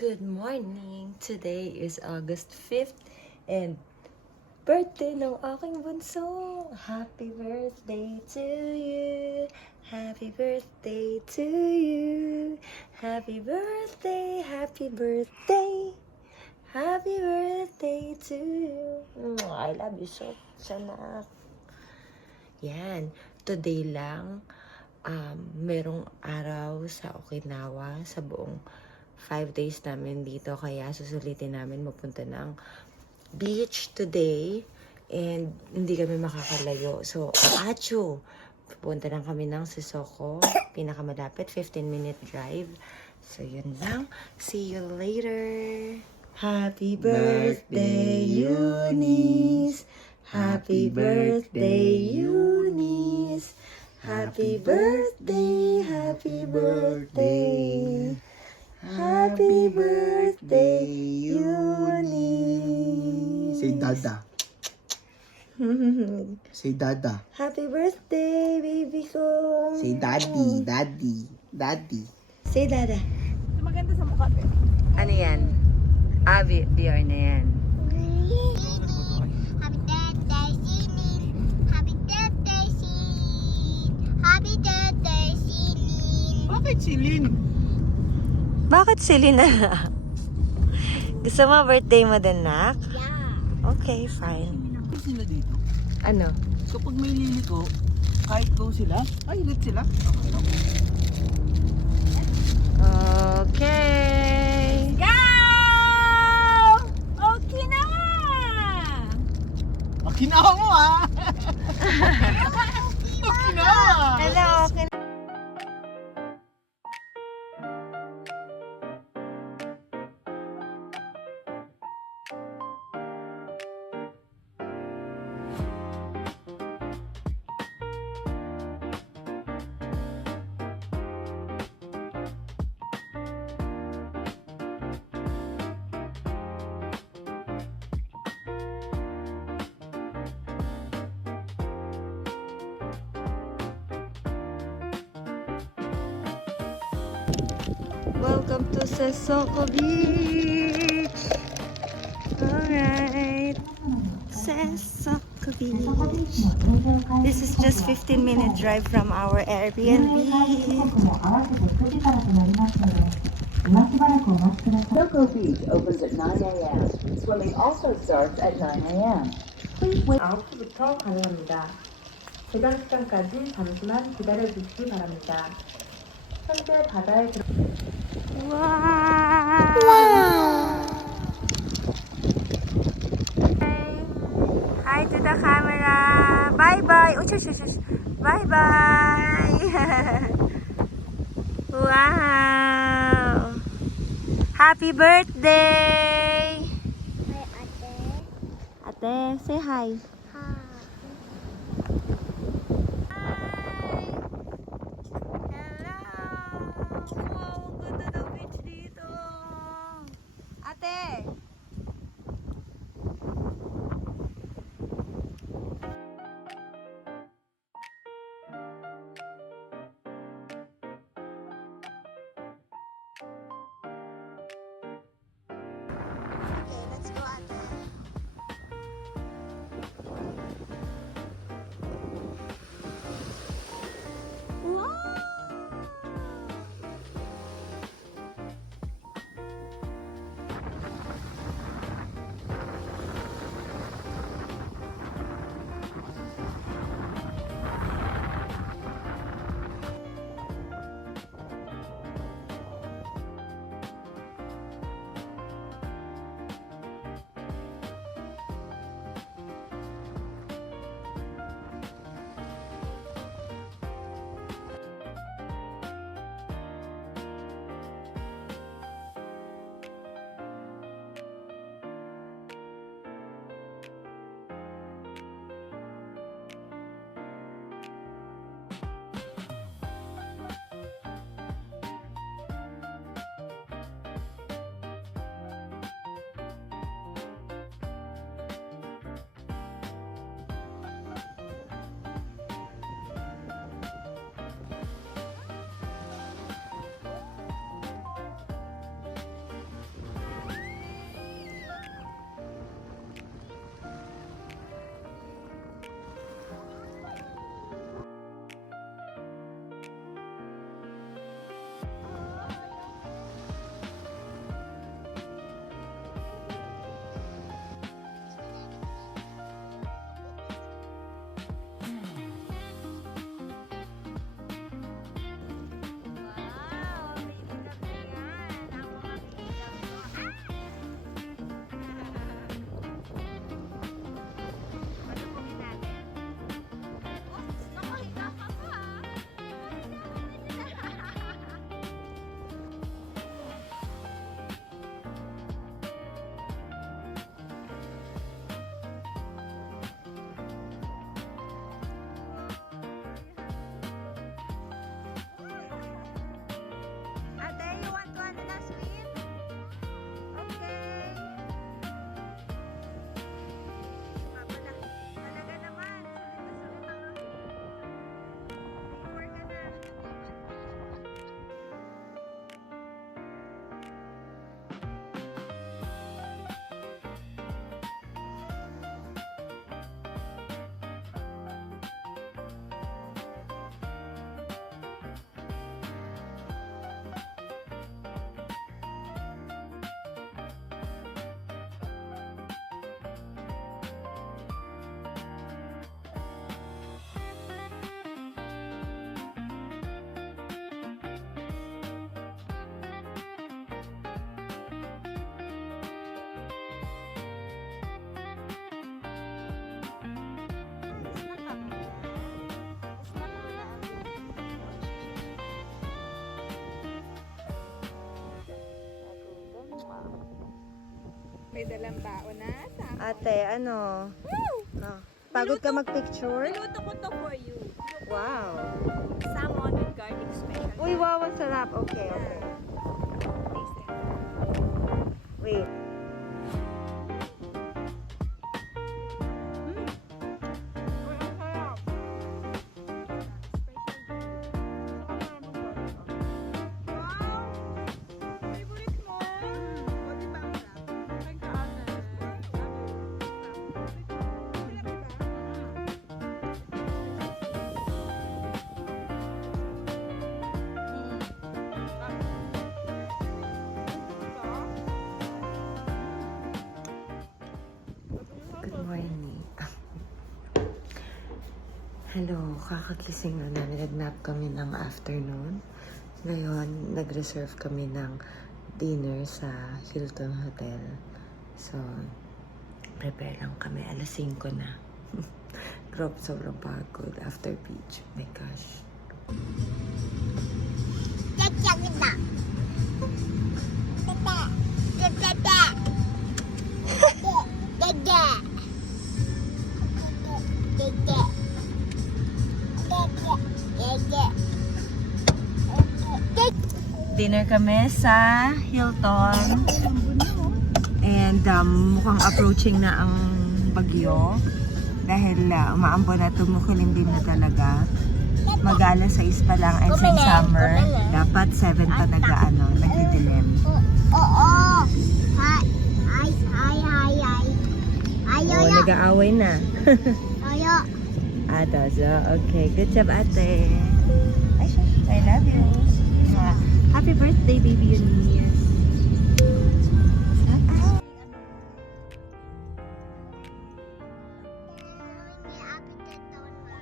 Good morning! Today is August 5th and birthday ng aking bunso! Happy birthday to you! Happy birthday to you! Happy birthday! Happy birthday! Happy birthday to you! I love you so much, anak. Yan, today lang merong araw sa Okinawa sa buong 5 days namin dito, kaya susulitin namin mapunta ng beach today and hindi kami makakalayo. So, acho! Pupunta lang kami ng Sesoko, pinakamalapit, 15-minute drive. So, yun lang. See you later! Happy birthday, Eunice! Happy birthday, Eunice! Happy birthday, happy birthday! Happy birthday, Eunice! Say Dada. Say Dada. Happy birthday, baby ko! Say Daddy. Daddy. Daddy. Say Dada. Maganda sa mukha, te. Ano yan? VR na yan. Happy birthday, Sini. Happy birthday, Sin. Happy birthday, Sini. Bakit si Lin? Bakit Selena? Gusto mo birthday mo din, nak? Yeah. Okay, fine. Sila dito. Ano? So pag may liliko, kahit go sila, ay higit sila. Okay lang. Okay. Go! Okay na! Okinawa mo ah! Okinawa! Hello, okay. Welcome to Sesoko Beach. Alright. Sesoko Beach. This is just 15-minute drive from our Airbnb. Sesoko Beach opens at 9 a.m. Swimming also starts at 9 a.m. Please wait. 9시부터 가능합니다. 제방 시간까지 잠시만 기다려주시기 바랍니다. 현재 바다에 Wow! Hi to the camera. Bye-bye. Oh, shush, shush, shush. Bye-bye. Wow! Happy birthday! Hi, ate. Ate, say hi. Hi. Hello! Wow, ang ganda ng beach dito. Ate! Okay, let's go, ate. May dalang baon na. Ate, ano? Ah, pagod ka mag-picture? Niluto ko to for you. Wow. Salmon with garlic special. Uy, wow, ang sarap. Okay, okay. Taste it. Wait. Wow! Favorite mo? O, di ba ang sarap? Ay, kaanay. Sarap, diba? Good morning. Hello, kakagising na namin. Nag-nap kami ng afternoon. Ngayon, nag-reserve kami ng dinner sa Hilton Hotel. So, prepare lang kami. Alas 5 na. Grabe, sobrang pagod after beach. Oh my gosh. Tata. Dinner kami sa Hilton. And mukhang approaching na ang bagyo. Dahil umaambon na, tumukulimlim na talaga. Mag-alas 6 pa lang and since summer, dapat 7 pa nagdidilim. Oo. Hi. Oh, nag-aaway na. Ayo. Adozo. Okay, good job ate. Ay, shush. I love you. Happy birthday, baby Eunice.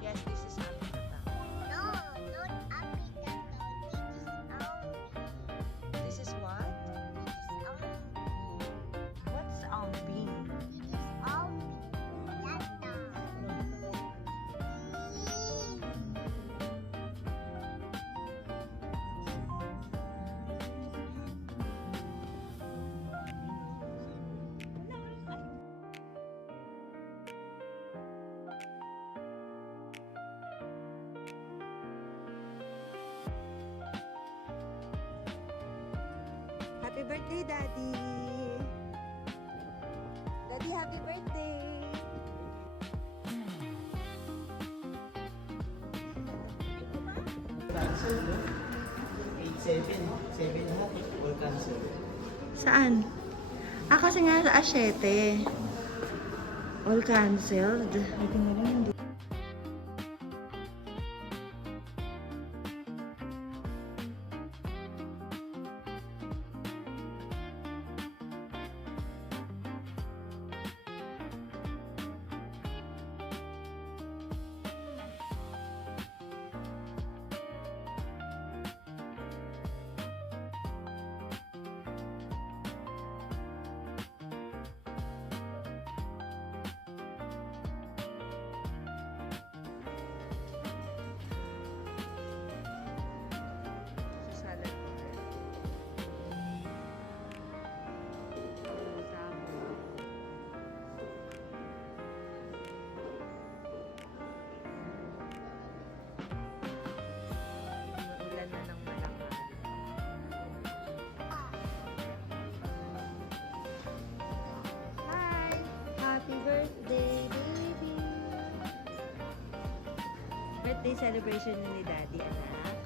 Yes, this is This is what? What's Alpine? Happy birthday, Daddy! Daddy, happy birthday! Cancel, no? 8-7. 7 lahat. All cancel. Saan? Ah, kasi nga sa Asyete. All canceled. Hindi na rin. Birthday celebration ni Daddy, anak.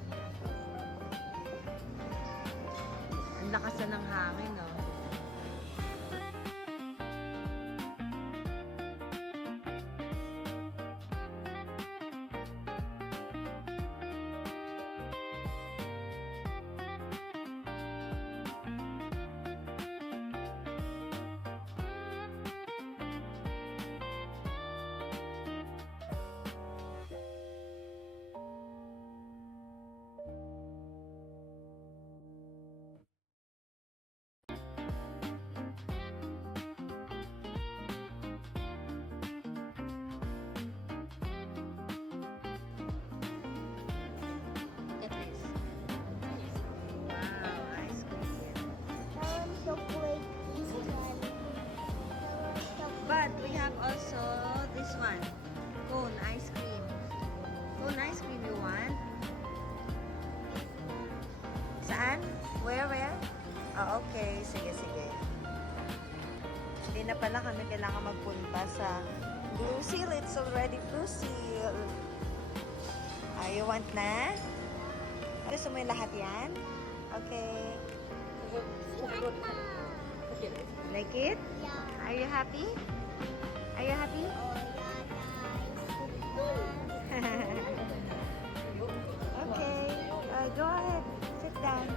Ang lakas na ng hangin, no? Okay. Sige, sige. Hindi na pala kami kailangan magpunta sa Blue Seal. It's already Blue Seal. You want na? Gusto mo yung lahat yan? Okay. Like it? Yeah. Are you happy? Are you happy? Oh, yeah, Okay. Go ahead. Sit down.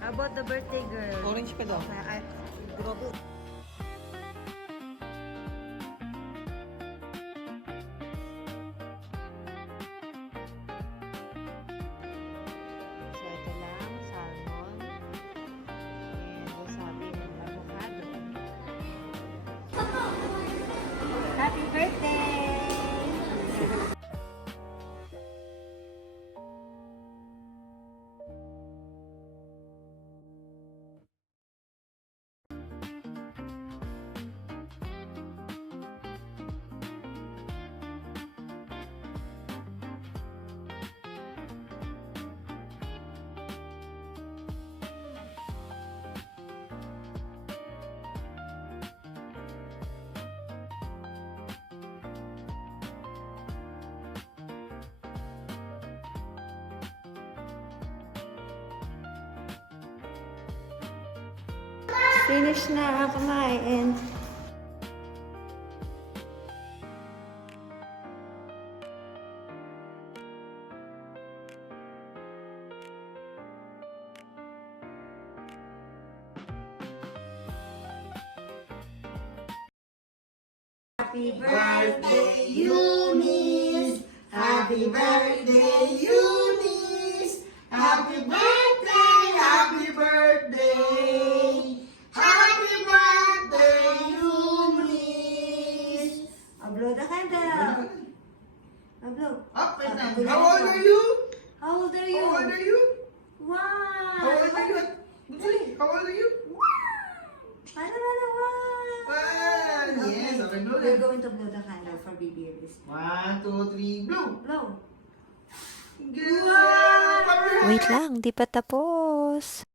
How about the birthday girl? Orange ka daw. Grabe. So, ito lang, salmon. And wasabi ng avocado. Happy birthday! Finish na kumain. Happy birthday, Eunice! Happy birthday, Eunice! Happy birthday! Happy birthday! Happy birthday, Eunice! Blow the candle. Blow. Up and down. Blow. How old are you? How old are you? How old are you? Wow! How old are you? How old are you? Para wow! One. Yes, okay, blow We're them. going to blow the candle for baby Elise. 1, 2, 3, blow. Blow. Good. Wait lang, di pa tapos.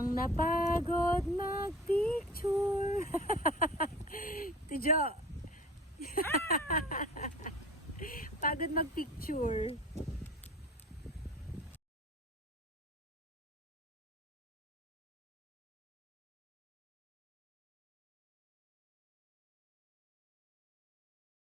Ang napagod mag-picture. Tijo. Pagod mag-picture.